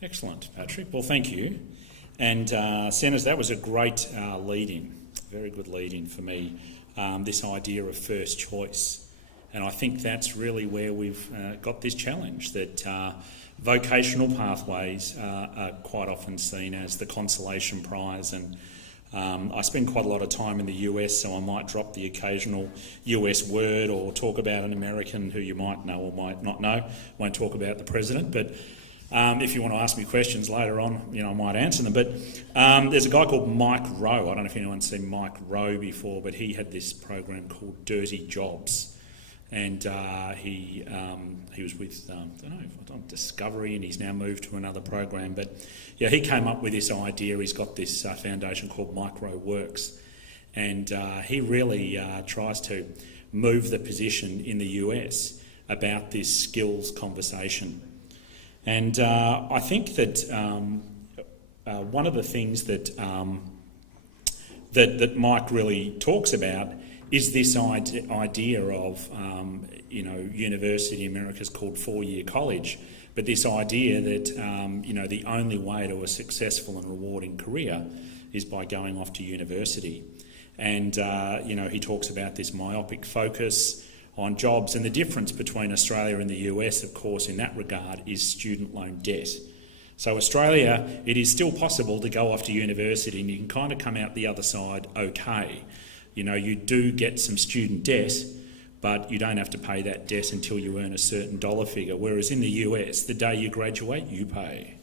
Excellent, Patrick. Well, thank you. And Senators, that was a great lead-in, very good lead-in for me, this idea of first choice. And I think that's really where we've got this challenge, that vocational pathways are quite often seen as the consolation prize. And I spend quite a lot of time in the US, so I might drop the occasional US word or talk about an American who you might know or might not know. Won't talk about the president, but if you want to ask me questions later on, I might answer them. But there's a guy called Mike Rowe. I don't know if anyone's seen Mike Rowe before, but he had this program called Dirty Jobs. And he was with, Discovery, and he's now moved to another program. But yeah, he came up with this idea. He's got this foundation called MicroWorks. And he really tries to move the position in the US about this skills conversation. And I think that one of the things that that Mike really talks about is this idea of, university in America is called four-year college, but this idea that, the only way to a successful and rewarding career is by going off to university. And, he talks about this myopic focus on jobs, and the difference between Australia and the US, of course, in that regard, is student loan debt. So Australia, it is still possible to go off to university and you can kind of come out the other side okay. You do get some student debt, but you don't have to pay that debt until you earn a certain dollar figure, whereas in the US, the day you graduate, you pay.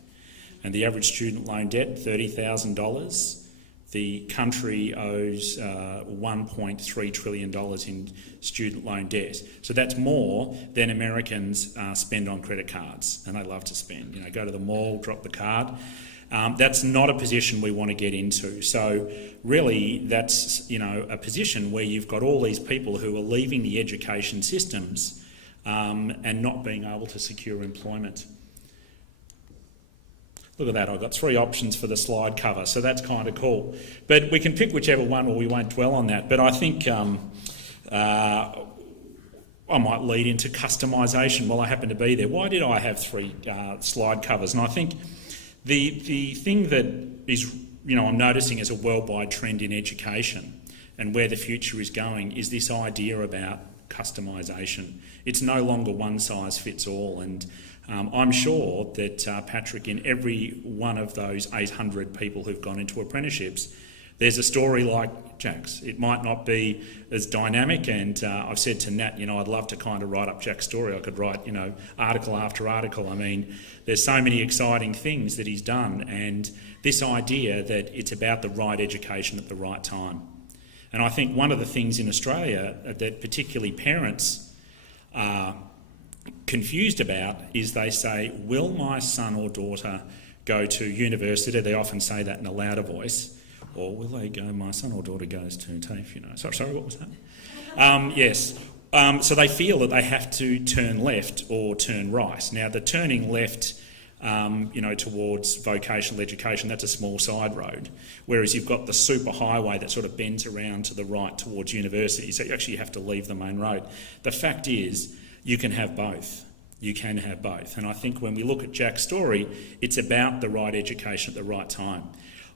And the average student loan debt, $30,000. The country owes $1.3 trillion in student loan debt. So that's more than Americans spend on credit cards, and they love to spend. Go to the mall, drop the card. That's not a position we want to get into. So really that's, a position where you've got all these people who are leaving the education systems and not being able to secure employment. Look at that, I've got 3 options for the slide cover, so that's kind of cool. But we can pick whichever one, or we won't dwell on that. But I think I might lead into customisation while I happen to be there. Why did I have 3 slide covers? And I think the thing that is, I'm noticing as a worldwide trend in education and where the future is going is this idea about customisation. It's no longer one size fits all, and I'm sure that, Patrick, in every one of those 800 people who've gone into apprenticeships, there's a story like Jack's. It might not be as dynamic, and I've said to Nat, I'd love to kind of write up Jack's story. I could write, article after article. I mean, there's so many exciting things that he's done, and this idea that it's about the right education at the right time. And I think one of the things in Australia that particularly parents are confused about is they say, will my son or daughter go to university? They often say that in a louder voice. Or will they go, my son or daughter goes to TAFE, Sorry, what was that? Yes. So they feel that they have to turn left or turn right. Now, the turning left, towards vocational education, that's a small side road. Whereas you've got the super highway that sort of bends around to the right towards university. So you actually have to leave the main road. The fact is, you can have both. You can have both. And I think when we look at Jack's story, it's about the right education at the right time.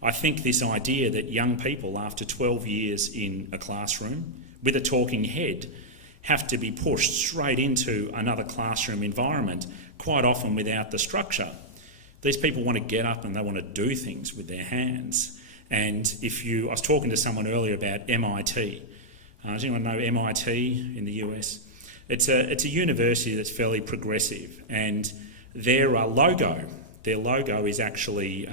I think this idea that young people, after 12 years in a classroom with a talking head, have to be pushed straight into another classroom environment, quite often without the structure. These people want to get up and they want to do things with their hands. And I was talking to someone earlier about MIT. Does anyone know MIT in the US? It's a university that's fairly progressive, and their logo is actually,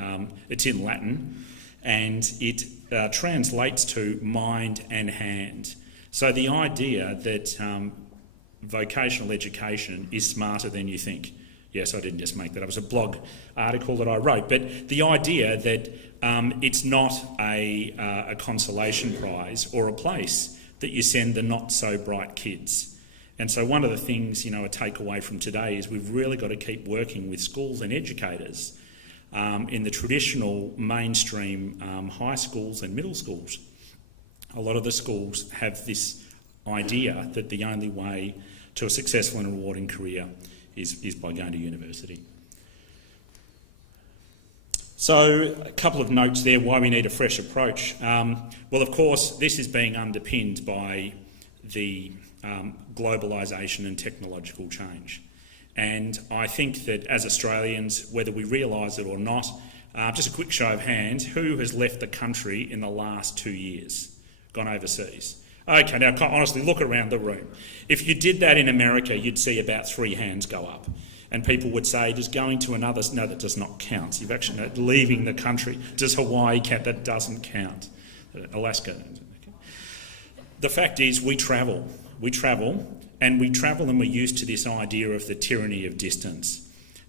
it's in Latin, and it translates to mind and hand. So the idea that vocational education is smarter than you think. Yes, I didn't just make that up. It was a blog article that I wrote. But the idea that it's not a consolation prize or a place that you send the not-so-bright kids. And so one of the things, a takeaway from today is we've really got to keep working with schools and educators in the traditional mainstream high schools and middle schools. A lot of the schools have this idea that the only way to a successful and rewarding career is by going to university. So a couple of notes there why we need a fresh approach. Well, of course, this is being underpinned by the globalisation and technological change. And I think that as Australians, whether we realise it or not, just a quick show of hands, who has left the country in the last 2 years, gone overseas? Okay, now honestly, look around the room. If you did that in America, you'd see about 3 hands go up. And people would say, does going to another... No, that does not count. You've actually leaving the country. Does Hawaii count? That doesn't count. Alaska. The fact is, we travel. And we're used to this idea of the tyranny of distance.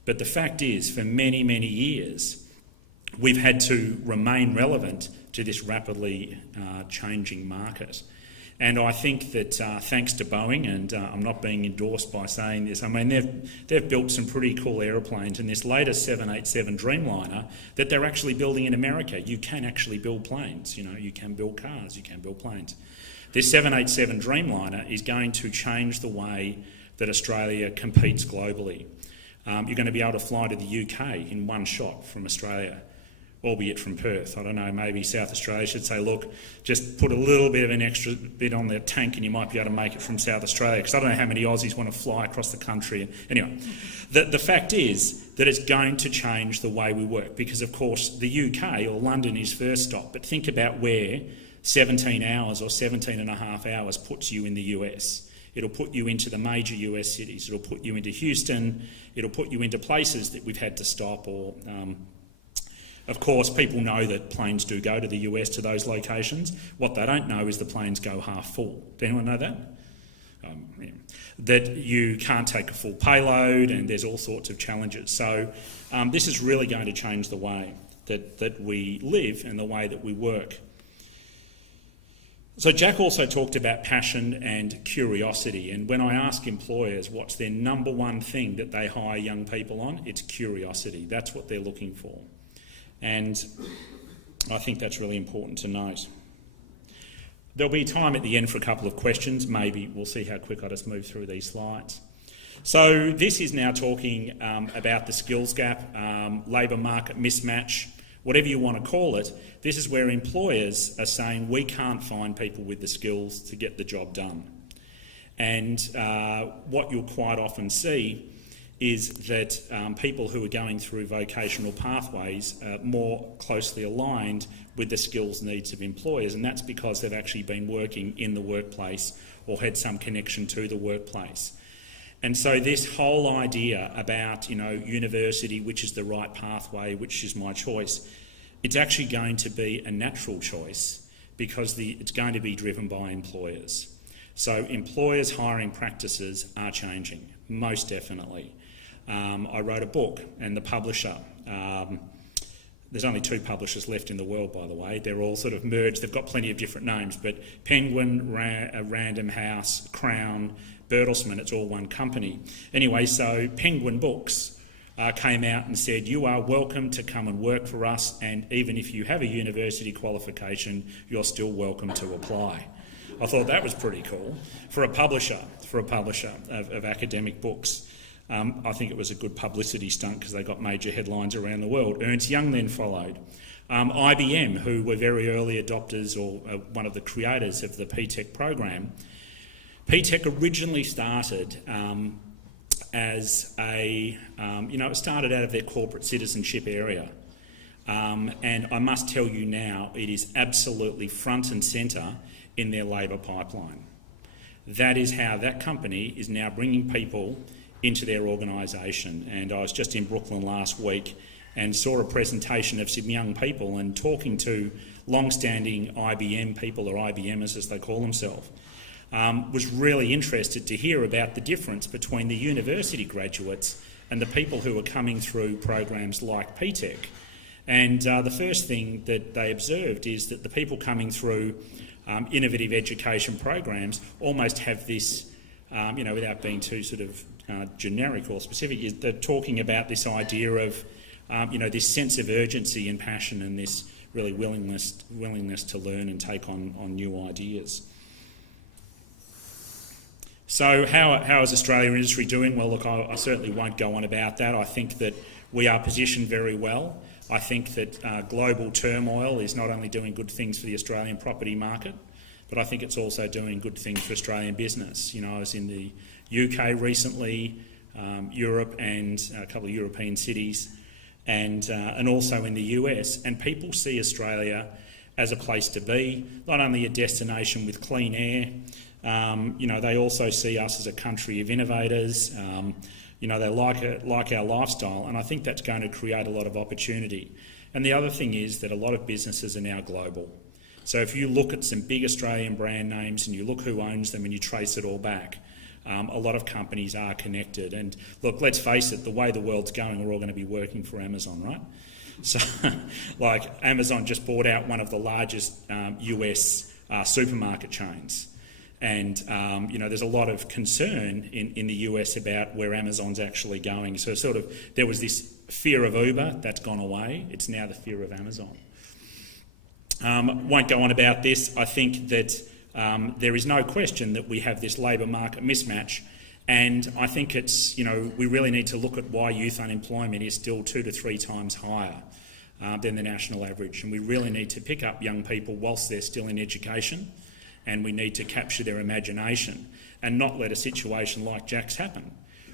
But the fact is, for many, many years, we've had to remain relevant to this rapidly changing market. And I think that thanks to Boeing, and I'm not being endorsed by saying this, I mean, they've built some pretty cool aeroplanes, and this latest 787 Dreamliner that they're actually building in America. You can actually build planes, you can build cars, you can build planes. This 787 Dreamliner is going to change the way that Australia competes globally. You're going to be able to fly to the UK in one shot from Australia, albeit from Perth. I don't know, maybe South Australia should say, look, just put a little bit of an extra bit on the tank and you might be able to make it from South Australia, because I don't know how many Aussies want to fly across the country. Anyway, the fact is that it's going to change the way we work, because of course the UK, or London, is first stop, but think about where 17 hours or 17 and a half hours puts you in the US. It'll put you into the major US cities, it'll put you into Houston, it'll put you into places that we've had to stop, or of course, people know that planes do go to the US, to those locations. What they don't know is the planes go half full. Does anyone know that? Yeah. That you can't take a full payload, and there's all sorts of challenges. So this is really going to change the way that we live and the way that we work. So Jack also talked about passion and curiosity, and when I ask employers what's their number one thing that they hire young people on, it's curiosity. That's what they're looking for. And I think that's really important to note. There'll be time at the end for a couple of questions. Maybe we'll see how quick I just move through these slides. So this is now talking about the skills gap, labour market mismatch, whatever you want to call it. This is where employers are saying we can't find people with the skills to get the job done. And what you'll quite often see is that people who are going through vocational pathways are more closely aligned with the skills needs of employers, and that's because they've actually been working in the workplace or had some connection to the workplace. And so this whole idea about, university, which is the right pathway, which is my choice, it's actually going to be a natural choice because it's going to be driven by employers. So employers' hiring practices are changing, most definitely. I wrote a book, and the publisher, there's only 2 publishers left in the world, by the way. They're all sort of merged. They've got plenty of different names, but Penguin, Random House, Crown, Bertelsmann, it's all one company. Anyway, so Penguin Books came out and said, you are welcome to come and work for us, and even if you have a university qualification, you're still welcome to apply. I thought that was pretty cool for a publisher of academic books. I think it was a good publicity stunt because they got major headlines around the world. Ernst Young then followed. IBM, who were very early adopters or one of the creators of the PTech program. PTech originally started as it started out of their corporate citizenship area. And I must tell you now, it is absolutely front and centre in their labour pipeline. That is how that company is now bringing people into their organisation. And I was just in Brooklyn last week and saw a presentation of some young people and talking to long-standing IBM people, or IBMers as they call themselves. Was really interested to hear about the difference between the university graduates and the people who are coming through programs like PTech. And the first thing that they observed is that the people coming through innovative education programs almost have this, without being too sort of generic or specific, is they're talking about this idea of, this sense of urgency and passion and this really willingness to learn and take on new ideas. So how is Australian industry doing? Well, look, I certainly won't go on about that. I think that we are positioned very well. I think that global turmoil is not only doing good things for the Australian property market, but I think it's also doing good things for Australian business. You know, I was in the UK recently, Europe and a couple of European cities, and also in the US, and people see Australia as a place to be, not only a destination with clean air, you know, they also see us as a country of innovators. You know, they like our lifestyle, and I think that's going to create a lot of opportunity. And the other thing is that a lot of businesses are now global. So if you look at some big Australian brand names and you look who owns them and you trace it all back, a lot of companies are connected. And look, let's face it, the way the world's going, we're all going to be working for Amazon, right? So, like, Amazon just bought out one of the largest US supermarket chains. And, you know, there's a lot of concern in the US about where Amazon's actually going. So sort of there was this fear of Uber, that's gone away. It's now the fear of Amazon. Won't go on about this. I think that there is no question that we have this labour market mismatch. And I think it's, you know, we really need to look at why youth unemployment is still 2 to 3 times higher than the national average. And we really need to pick up young people whilst they're still in education, and we need to capture their imagination and not let a situation like Jack's happen,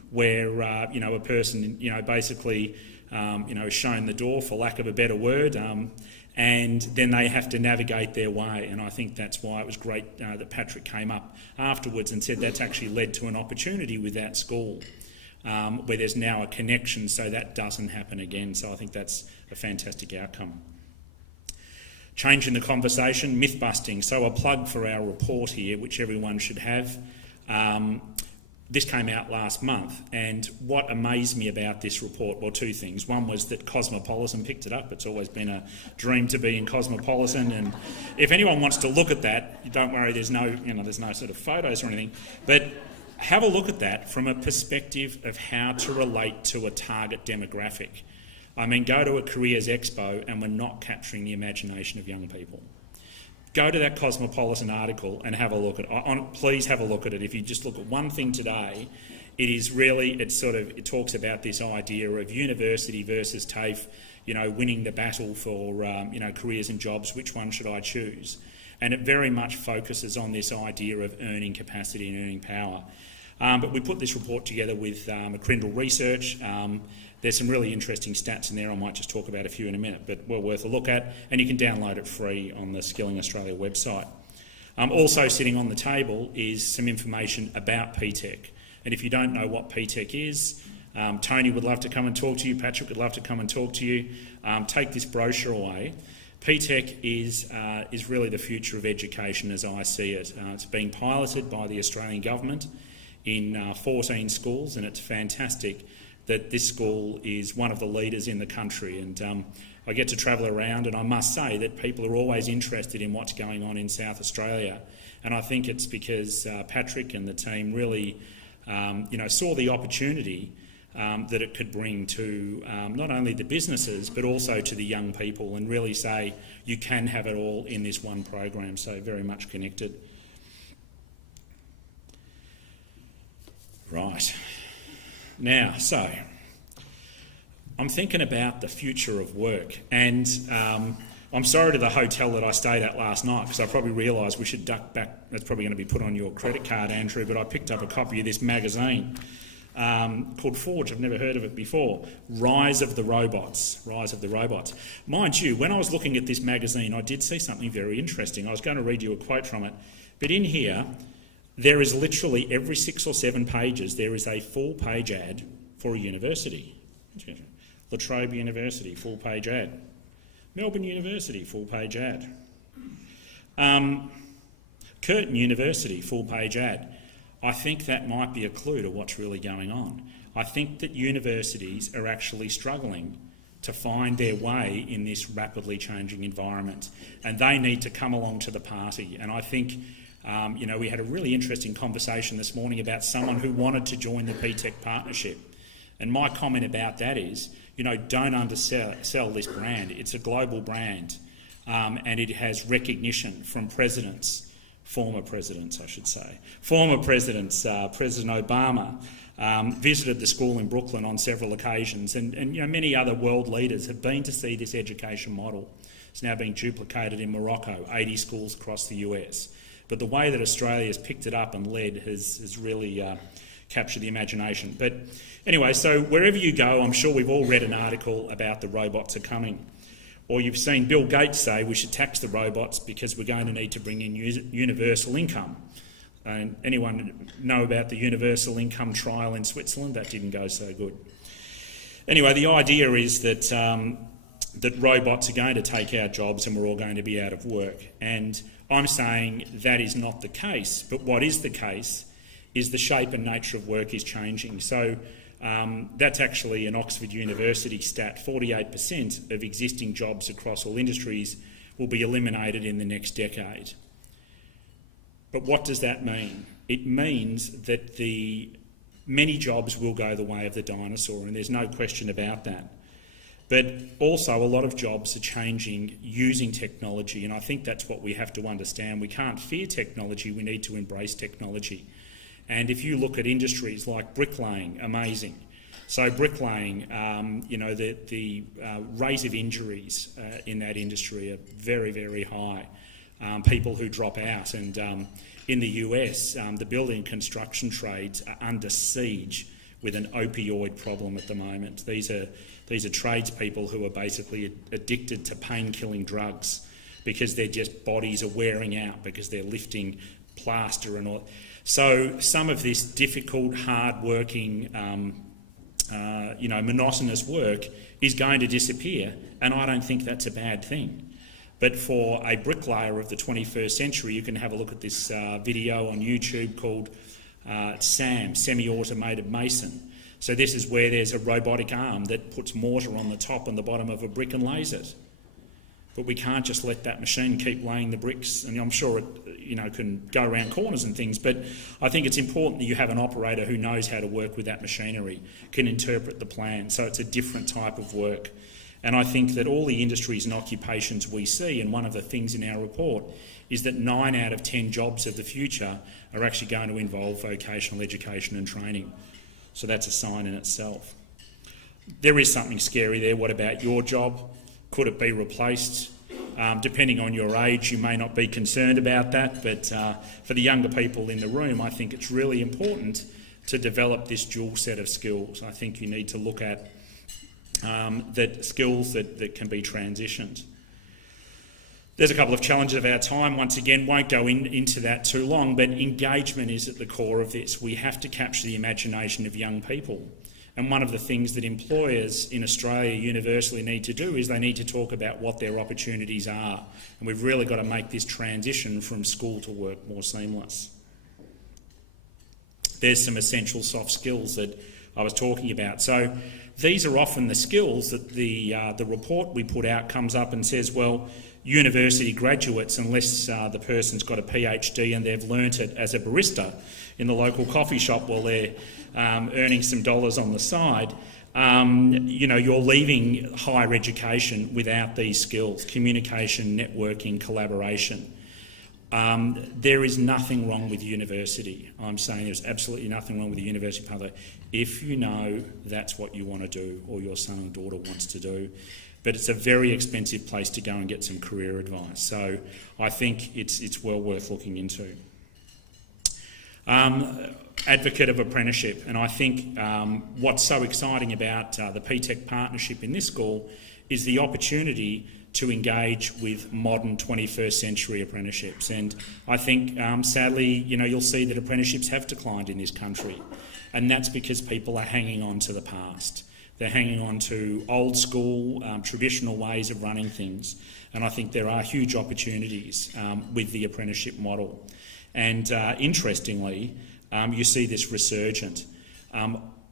where, you know, a person, you know, basically, you know, is shown the door, for lack of a better word, and then they have to navigate their way. And I think that's why it was great that Patrick came up afterwards and said that's actually led to an opportunity with that school, where there's now a connection so that doesn't happen again. So I think that's a fantastic outcome. Changing the conversation, myth busting. So a plug for our report here, which everyone should have. This came out last month, and what amazed me about this report, well, 2 things. One was that Cosmopolitan picked it up. It's always been a dream to be in Cosmopolitan, and if anyone wants to look at that, don't worry, there's no sort of photos or anything, but have a look at that from a perspective of how to relate to a target demographic. I mean, go to a careers expo and we're not capturing the imagination of young people. Go to that Cosmopolitan article and have a look at it. Please have a look at it. If you just look at one thing today, it talks about this idea of university versus TAFE, you know, winning the battle for, you know, careers and jobs. Which one should I choose? And it very much focuses on this idea of earning capacity and earning power. But we put this report together with McCrindle Research. There's some really interesting stats in there. I might just talk about a few in a minute, but well worth a look at. And you can download it free on the Skilling Australia website. Also sitting on the table is some information about PTEC. And if you don't know what PTEC is, Tony would love to come and talk to you. Patrick would love to come and talk to you. Take this brochure away. PTEC is really the future of education as I see it. It's being piloted by the Australian government in 14 schools, and it's fantastic that this school is one of the leaders in the country. And I get to travel around, and I must say that people are always interested in what's going on in South Australia. And I think it's because Patrick and the team really you know, saw the opportunity that it could bring to not only the businesses but also to the young people, and really say you can have it all in this one program. So very much connected. Right. Now, so I'm thinking about the future of work, and I'm sorry to the hotel that I stayed at last night, because I probably realised we should duck back. That's probably going to be put on your credit card, Andrew, but I picked up a copy of this magazine called Forge. I've never heard of it before. Rise of the Robots. Rise of the Robots. Mind you, when I was looking at this magazine, I did see something very interesting. I was going to read you a quote from it, but in here, there is literally every 6 or 7 pages, there is a full-page ad for a university. La Trobe University, full-page ad. Melbourne University, full-page ad. Curtin University, full-page ad. I think that might be a clue to what's really going on. I think that universities are actually struggling to find their way in this rapidly changing environment, and they need to come along to the party. And I think you know, we had a really interesting conversation this morning about someone who wanted to join the PTEC partnership. And my comment about that is, you know, don't undersell this brand. It's a global brand, and it has recognition from former presidents, President Obama, visited the school in Brooklyn on several occasions, and many other world leaders have been to see this education model. It's now being duplicated in Morocco, 80 schools across the US. But the way that Australia has picked it up and led has really captured the imagination. But anyway, so wherever you go, I'm sure we've all read an article about the robots are coming. Or you've seen Bill Gates say we should tax the robots because we're going to need to bring in universal income. And anyone know about the universal income trial in Switzerland? That didn't go so good. Anyway, the idea is that that robots are going to take our jobs and we're all going to be out of work. And I'm saying that is not the case, but what is the case is the shape and nature of work is changing. So that's actually an Oxford University stat. 48% of existing jobs across all industries will be eliminated in the next decade. But what does that mean? It means that many jobs will go the way of the dinosaur, and there's no question about that. But also a lot of jobs are changing using technology, and I think that's what we have to understand. We can't fear technology, we need to embrace technology. And if you look at industries like bricklaying, amazing. So bricklaying, the rate of injuries in that industry are very, very high. People who drop out, and in the US, the building and construction trades are under siege with an opioid problem at the moment. These are tradespeople who are basically addicted to pain-killing drugs because their bodies are wearing out because they're lifting plaster and all. So some of this difficult, hard-working, monotonous work is going to disappear, and I don't think that's a bad thing. But for a bricklayer of the 21st century, you can have a look at this video on YouTube called SAM, Semi-Automated Mason. So this is where there's a robotic arm that puts mortar on the top and the bottom of a brick and lays it. But we can't just let that machine keep laying the bricks, and I'm sure it can go around corners and things, but I think it's important that you have an operator who knows how to work with that machinery, can interpret the plan, so it's a different type of work. And I think that all the industries and occupations we see, and one of the things in our report, is that 9 out of 10 jobs of the future are actually going to involve vocational education and training. So that's a sign in itself. There is something scary there. What about your job? Could it be replaced? Depending on your age, you may not be concerned about that, but for the younger people in the room, I think it's really important to develop this dual set of skills. I think you need to look at skills that can be transitioned. There's a couple of challenges of our time. Once again, won't go into that too long, but engagement is at the core of this. We have to capture the imagination of young people. And one of the things that employers in Australia universally need to do is they need to talk about what their opportunities are. And we've really got to make this transition from school to work more seamless. There's some essential soft skills that I was talking about. So these are often the skills that the report we put out comes up and says, well, university graduates, unless the person's got a PhD and they've learnt it as a barista in the local coffee shop while they're earning some dollars on the side, you're leaving higher education without these skills: communication, networking, collaboration. There is nothing wrong with university. I'm saying there's absolutely nothing wrong with the university pathway if you know that's what you want to do or your son or daughter wants to do. But it's a very expensive place to go and get some career advice. So I think it's well worth looking into. Advocate of apprenticeship, and I think what's so exciting about the PTEC partnership in this school is the opportunity to engage with modern 21st century apprenticeships. And I think, sadly, you'll see that apprenticeships have declined in this country, and that's because people are hanging on to the past. They're hanging on to old school, traditional ways of running things, and I think there are huge opportunities with the apprenticeship model. And interestingly, you see this resurgent.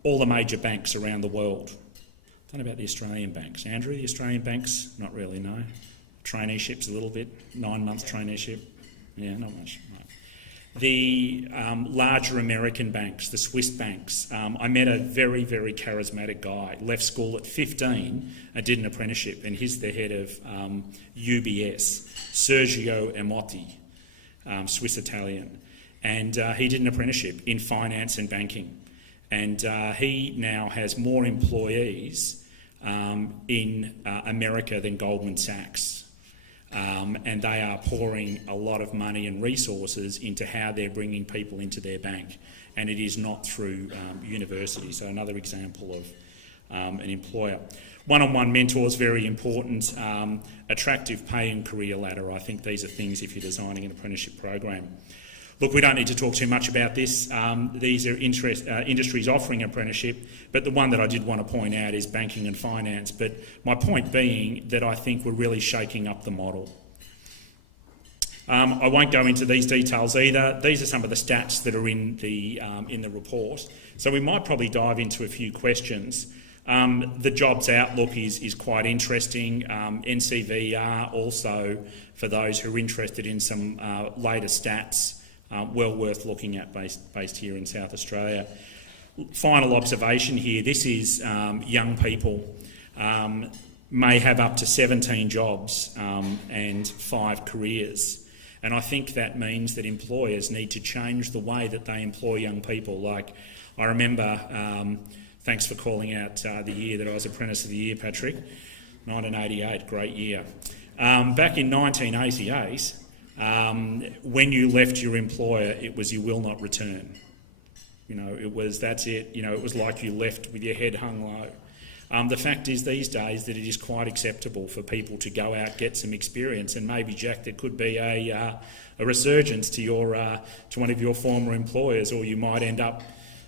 All the major banks around the world. I don't know about the Australian banks. Andrew, the Australian banks? Not really, no. Traineeships a little bit, 9 months traineeship. Yeah, not much. No. The larger American banks, the Swiss banks. I met a very, very charismatic guy, left school at 15 and did an apprenticeship, and he's the head of UBS, Sergio Emotti, Swiss-Italian. And he did an apprenticeship in finance and banking. And he now has more employees in America than Goldman Sachs. And they are pouring a lot of money and resources into how they're bringing people into their bank. And it is not through university. So another example of an employer. One-on-one mentor is very important. Attractive pay and career ladder. I think these are things if you're designing an apprenticeship program. Look, we don't need to talk too much about this. These are industries offering apprenticeship, but the one that I did want to point out is banking and finance. But my point being that I think we're really shaking up the model. I won't go into these details either. These are some of the stats that are in the report. So we might probably dive into a few questions. The jobs outlook is quite interesting. NCVR also, for those who are interested in some later stats, well worth looking at based here in South Australia. Final observation here, this is young people may have up to 17 jobs and 5 careers. And I think that means that employers need to change the way that they employ young people. Like, I remember, thanks for calling out the year that I was Apprentice of the Year, Patrick, 1988, great year. Back in 1988, when you left your employer, it was you will not return. You know, it was, that's it. You know, it was like you left with your head hung low. The fact is these days that it is quite acceptable for people to go out, get some experience, and maybe, Jack, there could be a resurgence to one of your former employers, or you might end up,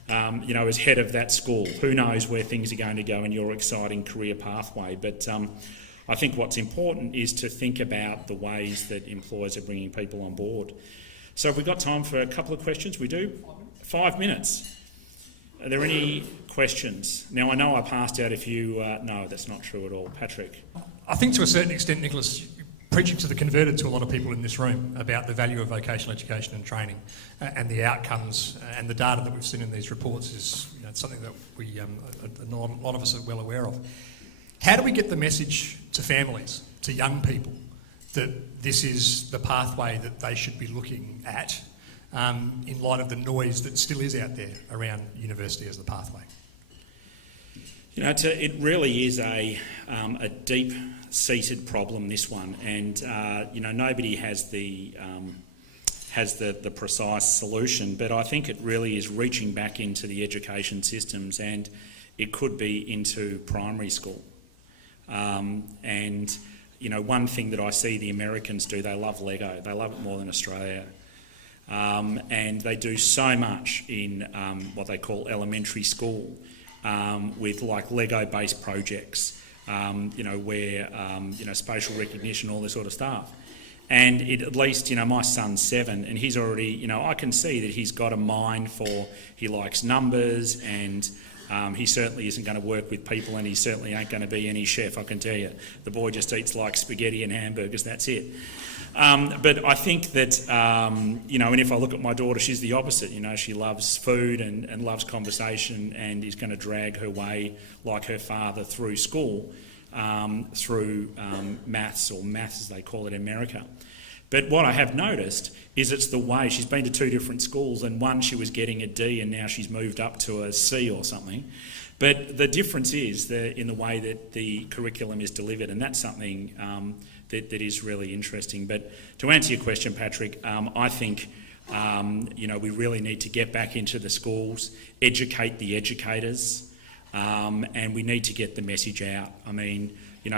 as head of that school. Who knows where things are going to go in your exciting career pathway? But I think what's important is to think about the ways that employers are bringing people on board. So have we got time for a couple of questions? We do? 5 minutes. Are there any questions? Now, I know I passed out a few... no, that's not true at all. Patrick? I think to a certain extent, Nicholas, preaching to the converted to a lot of people in this room about the value of vocational education and training and the outcomes and the data that we've seen in these reports is something that we, a lot of us are well aware of. How do we get the message to families, to young people, that this is the pathway that they should be looking at in light of the noise that still is out there around university as the pathway? You know, it really is a deep-seated problem, this one, and nobody has the precise solution. But I think it really is reaching back into the education systems, and it could be into primary school. And one thing that I see the Americans do, they love Lego. They love it more than Australia. And they do so much in what they call elementary school with like Lego-based projects, where spatial recognition, all this sort of stuff. And at least, my son's 7 and he's already, I can see that he's got a mind for, he likes numbers, and he certainly isn't going to work with people, and he certainly ain't going to be any chef, I can tell you. The boy just eats like spaghetti and hamburgers, that's it. But I think that, and if I look at my daughter, she's the opposite. She loves food and loves conversation, and is going to drag her way, like her father, through school, through maths, or maths as they call it in America. But what I have noticed is it's the way, she's been to 2 different schools, and one she was getting a D and now she's moved up to a C or something. But the difference is in the way that the curriculum is delivered, and that's something that is really interesting. But to answer your question, Patrick, I think we really need to get back into the schools, educate the educators, and we need to get the message out. I mean,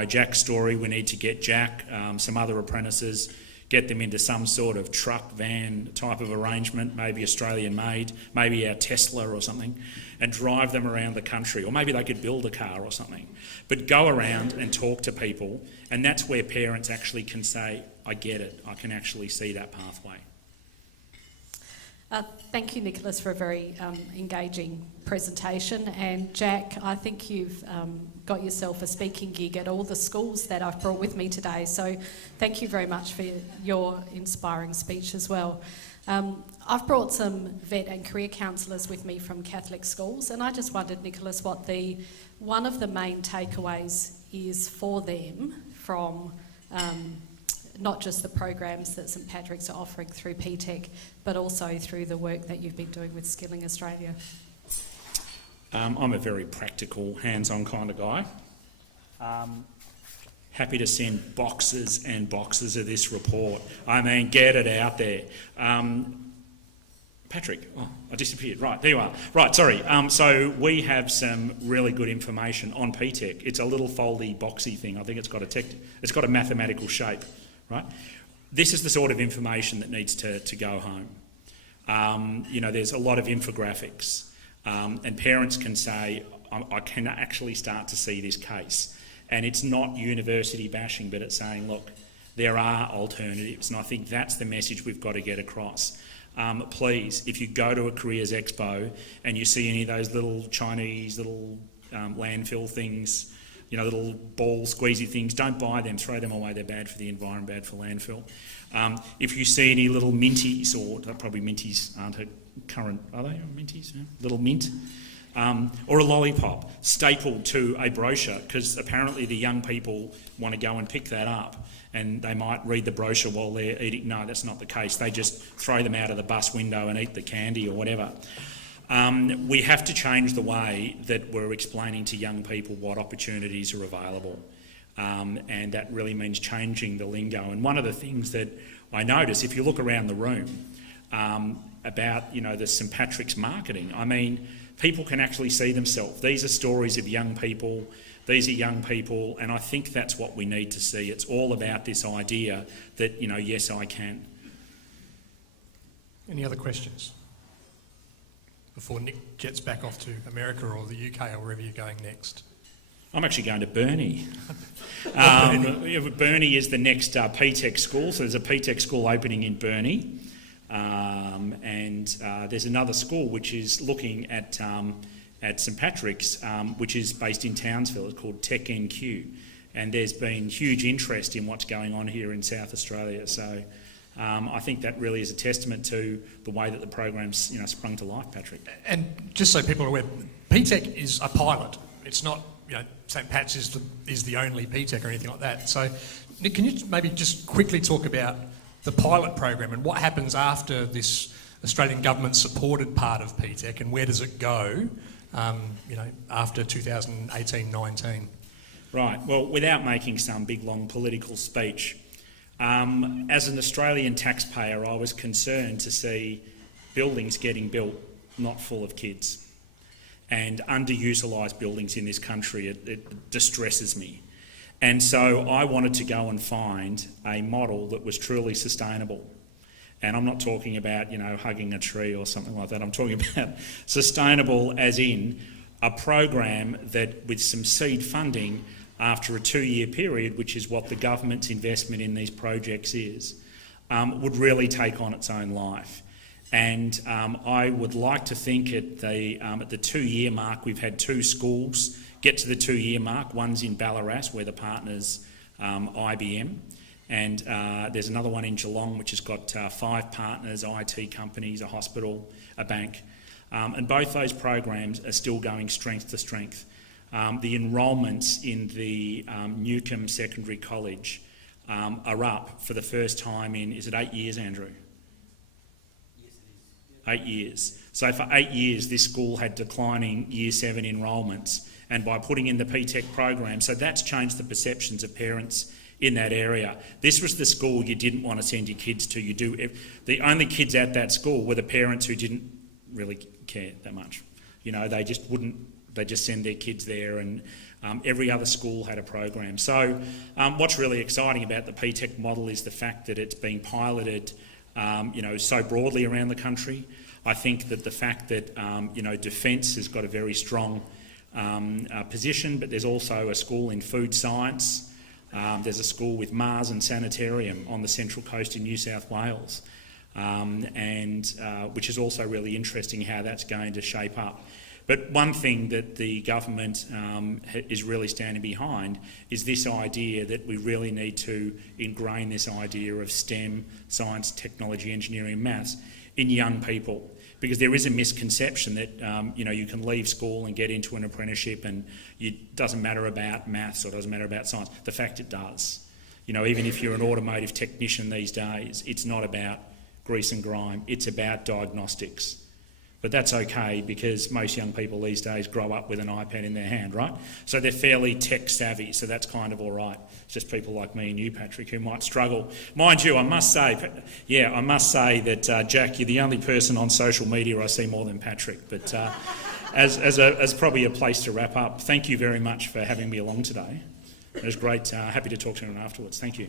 Jack's story, we need to get Jack, some other apprentices, get them into some sort of truck, van type of arrangement, maybe Australian made, maybe our Tesla or something, and drive them around the country. Or maybe they could build a car or something. But go around and talk to people, and that's where parents actually can say, I get it, I can actually see that pathway. Thank you, Nicholas, for a very engaging presentation. And Jack, I think you've got yourself a speaking gig at all the schools that I've brought with me today. So thank you very much for your inspiring speech as well. I've brought some vet and career counsellors with me from Catholic schools, and I just wondered, Nicholas, what one of the main takeaways is for them from not just the programs that St Patrick's are offering through PTEC, but also through the work that you've been doing with Skilling Australia. I'm a very practical, hands-on kind of guy. Happy to send boxes and boxes of this report. I mean, get it out there. Patrick, oh, I disappeared. Right, there you are. Right, sorry. So we have some really good information on PTEC. It's a little foldy, boxy thing. I think it's got a mathematical shape, right? This is the sort of information that needs to go home. There's a lot of infographics, and parents can say, I can actually start to see this case. And it's not university bashing, but it's saying, look, there are alternatives. And I think that's the message we've got to get across. Please, if you go to a careers expo and you see any of those little Chinese little landfill things, little ball squeezy things, don't buy them, throw them away. They're bad for the environment, bad for landfill. If you see any little minties, or probably minties aren't a current, are they minties? Yeah. Little mint. Or a lollipop stapled to a brochure, because apparently the young people want to go and pick that up and they might read the brochure while they're eating. No, that's not the case. They just throw them out of the bus window and eat the candy or whatever. We have to change the way that we're explaining to young people what opportunities are available. And that really means changing the lingo. And one of the things that I notice, if you look around the room, about, the St Patrick's marketing, I mean, people can actually see themselves. These are stories of young people. These are young people, and I think that's what we need to see. It's all about this idea that, yes, I can. Any other questions? Before Nick jets back off to America or the UK or wherever you're going next. I'm actually going to Burnie. Burnie is the next PTEC school, so there's a PTEC school opening in Burnie. And there's another school which is looking at St Patrick's, which is based in Townsville. It's called Tech NQ, and there's been huge interest in what's going on here in South Australia. So I think that really is a testament to the way that the program's sprung to life, Patrick. And just so people are aware, PTEC is a pilot. It's not St Pat's is the only PTEC or anything like that. So Nick, can you maybe just quickly talk about the pilot program and what happens after this Australian government supported part of PTEC, and where does it go, after 2018-19? Right. Well, without making some big long political speech, as an Australian taxpayer, I was concerned to see buildings getting built not full of kids, and underutilised buildings in this country. It distresses me. And so I wanted to go and find a model that was truly sustainable. And I'm not talking about, hugging a tree or something like that. I'm talking about sustainable as in a program that, with some seed funding after a 2-year period, which is what the government's investment in these projects is, would really take on its own life. And I would like to think at the 2-year mark, we've had 2 schools get to the 2-year mark. One's in Ballarat, where the partner's IBM, and there's another one in Geelong, which has got 5 partners, IT companies, a hospital, a bank. And both those programs are still going strength to strength. The enrolments in the Newcombe Secondary College are up for the first time in, is it 8 years, Andrew? Yes, it is. 8 years. So for 8 years, this school had declining Year 7 enrolments, and by putting in the PTEC program, so that's changed the perceptions of parents in that area. This was the school you didn't want to send your kids to. The only kids at that school were the parents who didn't really care that much. They just send their kids there, and every other school had a program. So what's really exciting about the PTEC model is the fact that it's being piloted so broadly around the country. I think that the fact that defence has got a very strong position, but there's also a school in food science. There's a school with Mars and Sanitarium on the Central Coast in New South Wales, and which is also really interesting how that's going to shape up. But one thing that the government is really standing behind is this idea that we really need to ingrain this idea of STEM, science, technology, engineering and maths, in young people. Because there is a misconception that you can leave school and get into an apprenticeship and it doesn't matter about maths or doesn't matter about science. The fact it does. Even if you're an automotive technician these days, it's not about grease and grime, it's about diagnostics. But that's okay because most young people these days grow up with an iPad in their hand, right? So they're fairly tech savvy, so that's kind of all right. It's just people like me and you, Patrick, who might struggle. Mind you, I must say that, Jack, you're the only person on social media I see more than Patrick. But as probably a place to wrap up, thank you very much for having me along today. It was great. Happy to talk to anyone afterwards. Thank you.